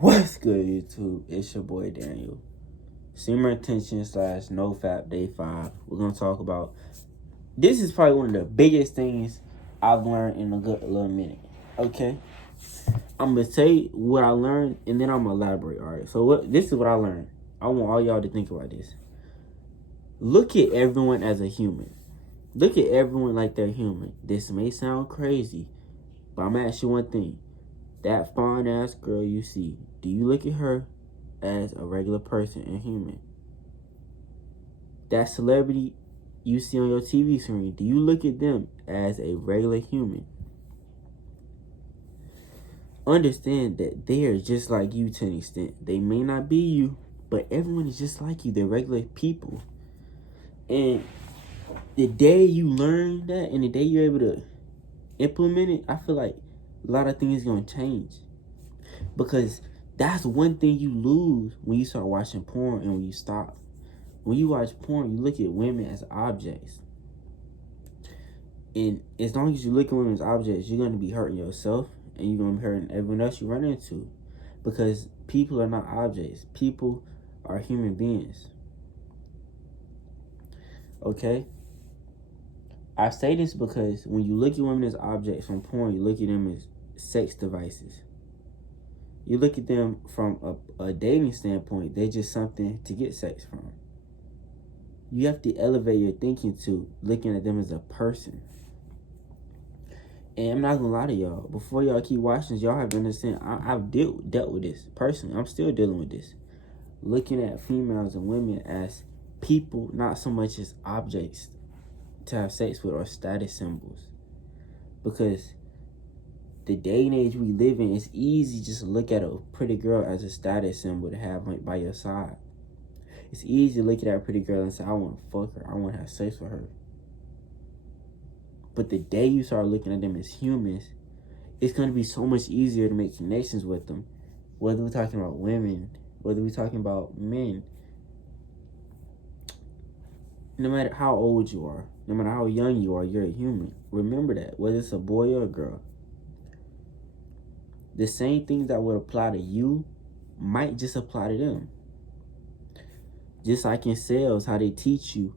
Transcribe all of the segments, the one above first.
What's good, YouTube? It's your boy Daniel. Summer Attention / NoFap Day 5. We're going to talk about. This is probably one of the biggest things I've learned in a good little minute. Okay? I'm going to tell you what I learned and then I'm going to elaborate. Alright? So, this is what I learned. I want all y'all to think about this. Look at everyone as a human. Look at everyone like they're human. This may sound crazy, but I'm going to ask you one thing. That fine ass girl you see, do you look at her as a regular person and human? That celebrity you see on your TV screen, do you look at them as a regular human? Understand that they are just like you to an extent. They may not be you, but everyone is just like you. They're regular people. And the day you learn that and the day you're able to implement it, I feel like a lot of things are going to change. Because that's one thing you lose when you start watching porn and when you stop. When you watch porn, you look at women as objects. And as long as you look at women as objects, you're going to be hurting yourself and you're going to be hurting everyone else you run into. Because people are not objects. People are human beings. Okay? I say this because when you look at women as objects from porn, you look at them as sex devices. You look at them from a dating standpoint, they're just something to get sex from. You have to elevate your thinking to looking at them as a person. And I'm not gonna lie to y'all, before y'all keep watching this, y'all have to understand, I've dealt with this personally. I'm still dealing with this. Looking at females and women as people, not so much as objects to have sex with or status symbols. Because the day and age we live in, it's easy just to look at a pretty girl as a status symbol to have by your side. It's easy to look at that pretty girl and say, I want to fuck her. I want to have sex with her. But the day you start looking at them as humans, it's going to be so much easier to make connections with them. Whether we're talking about women, whether we're talking about men. No matter how old you are, no matter how young you are, you're a human. Remember that, whether it's a boy or a girl. The same things that would apply to you might just apply to them. Just like in sales, how they teach you,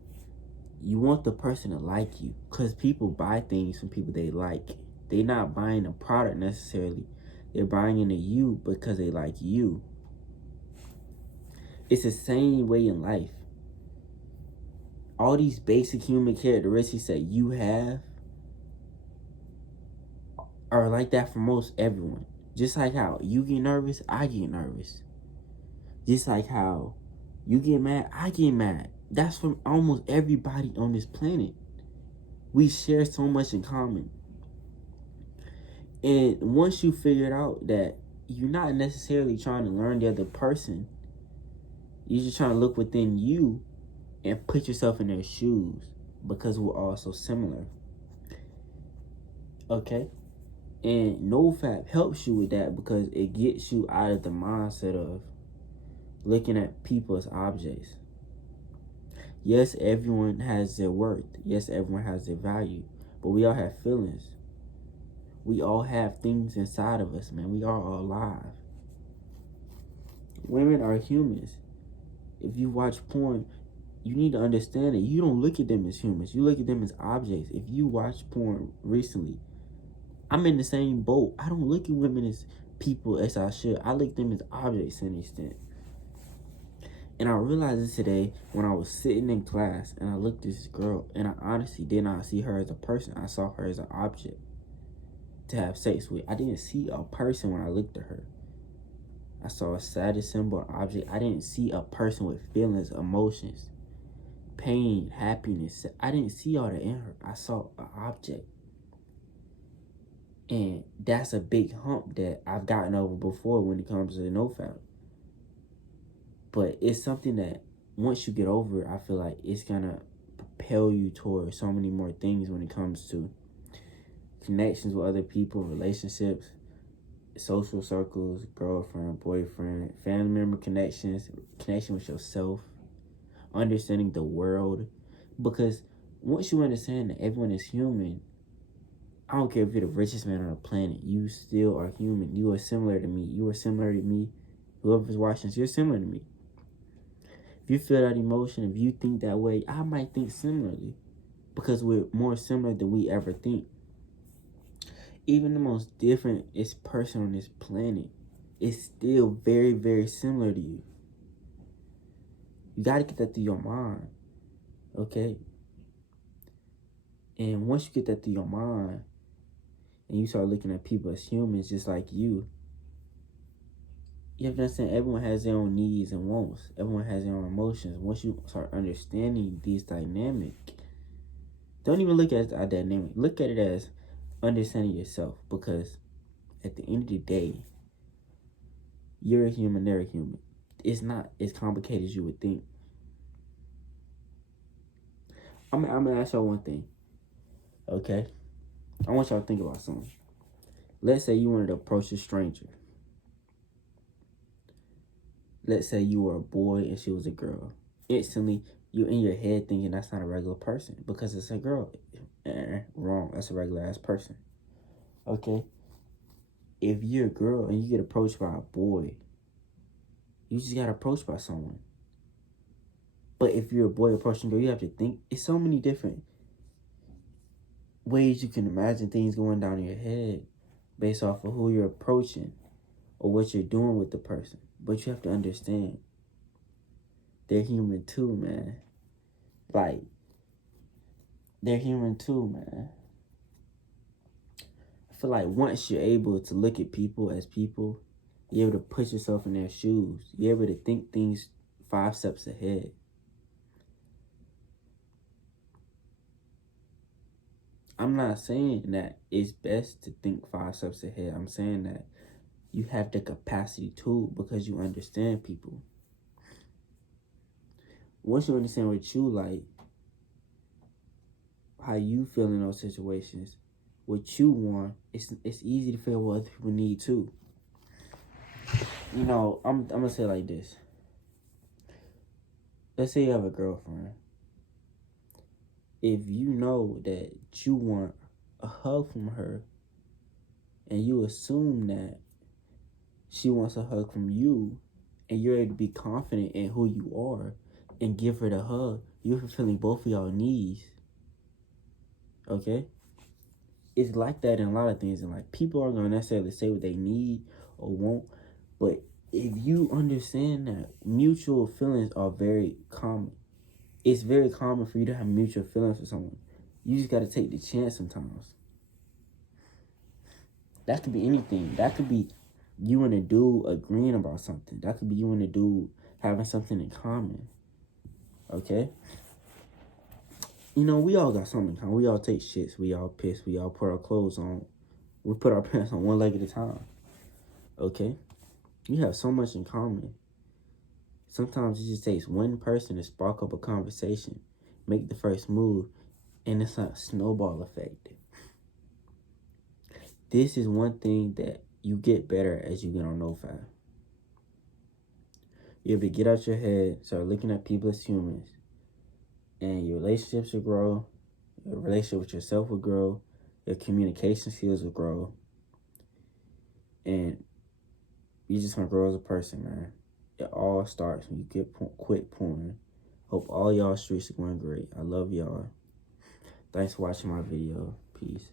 you want the person to like you. Because people buy things from people they like. They're not buying a product necessarily. They're buying into you because they like you. It's the same way in life. All these basic human characteristics that you have are like that for most everyone. Just like how you get nervous, I get nervous. Just like how you get mad, I get mad. That's from almost everybody on this planet. We share so much in common. And once you figure out that you're not necessarily trying to learn the other person, you're just trying to look within you and put yourself in their shoes because we're all so similar. Okay? And NoFap helps you with that because it gets you out of the mindset of looking at people as objects. Yes, everyone has their worth. Yes, everyone has their value. But we all have feelings. We all have things inside of us, man. We are all alive. Women are humans. If you watch porn, you need to understand that you don't look at them as humans. You look at them as objects. If you watch porn recently, I'm in the same boat. I don't look at women as people as I should. I look at them as objects to an extent. And I realized this today when I was sitting in class and I looked at this girl and I honestly did not see her as a person. I saw her as an object to have sex with. I didn't see a person when I looked at her. I saw a status symbol, object. I didn't see a person with feelings, emotions, pain, happiness. I didn't see all that in her. I saw an object. And that's a big hump that I've gotten over before when it comes to the NoFap. But it's something that once you get over it, I feel like it's going to propel you towards so many more things when it comes to connections with other people, relationships, social circles, girlfriend, boyfriend, family member connections, connection with yourself, understanding the world. Because once you understand that everyone is human, I don't care if you're the richest man on the planet, you still are human. You are similar to me. You are similar to me. Whoever's watching this, you're similar to me. If you feel that emotion, if you think that way, I might think similarly. Because we're more similar than we ever think. Even the most differentest person on this planet is still very, very similar to you. You gotta get that through your mind. Okay? And once you get that through your mind, and you start looking at people as humans just like you have to understand everyone has their own needs and wants. Everyone has their own emotions. Once you start understanding these dynamic, don't even look at it as dynamic. Look at it as understanding yourself. Because at the end of the day, you're a human, they're a human. It's not as complicated as you would think. I'm gonna ask y'all one thing. Okay? I want y'all to think about something. Let's say you wanted to approach a stranger. Let's say you were a boy and she was a girl. Instantly, you're in your head thinking that's not a regular person because it's a girl. Wrong. That's a regular ass person. Okay? If you're a girl and you get approached by a boy, you just got approached by someone. But if you're a boy approaching a girl, you have to think. It's so many different ways you can imagine things going down in your head based off of who you're approaching or what you're doing with the person. But you have to understand, they're human too, man. Like, they're human too, man. I feel like once you're able to look at people as people, you're able to put yourself in their shoes. You're able to think things 5 steps ahead. I'm not saying that it's best to think 5 steps ahead. I'm saying that you have the capacity to because you understand people. Once you understand what you like, how you feel in those situations, what you want, it's easy to figure out what other people need too. You know, I'm gonna say it like this. Let's say you have a girlfriend. If you know that you want a hug from her, and you assume that she wants a hug from you, and you're able to be confident in who you are and give her the hug, you're fulfilling both of y'all needs. Okay? It's like that in a lot of things. And like, people aren't going to necessarily say what they need or want. But if you understand that mutual feelings are very common, it's very common for you to have mutual feelings for someone. You just got to take the chance sometimes. That could be anything. That could be you and a dude agreeing about something. That could be you and a dude having something in common. Okay? You know, we all got something in common. We all take shits. We all piss. We all put our clothes on. We put our pants on one leg at a time. Okay? You have so much in common. Sometimes it just takes one person to spark up a conversation, make the first move, and it's like a snowball effect. This is one thing that you get better as you get on NoFap. You have to get out your head, start looking at people as humans, and your relationships will grow, your relationship with yourself will grow, your communication skills will grow, and you just gonna grow as a person, man. It all starts when you quit porn. Hope all y'all streets are going great. I love y'all. Thanks for watching my video. Peace.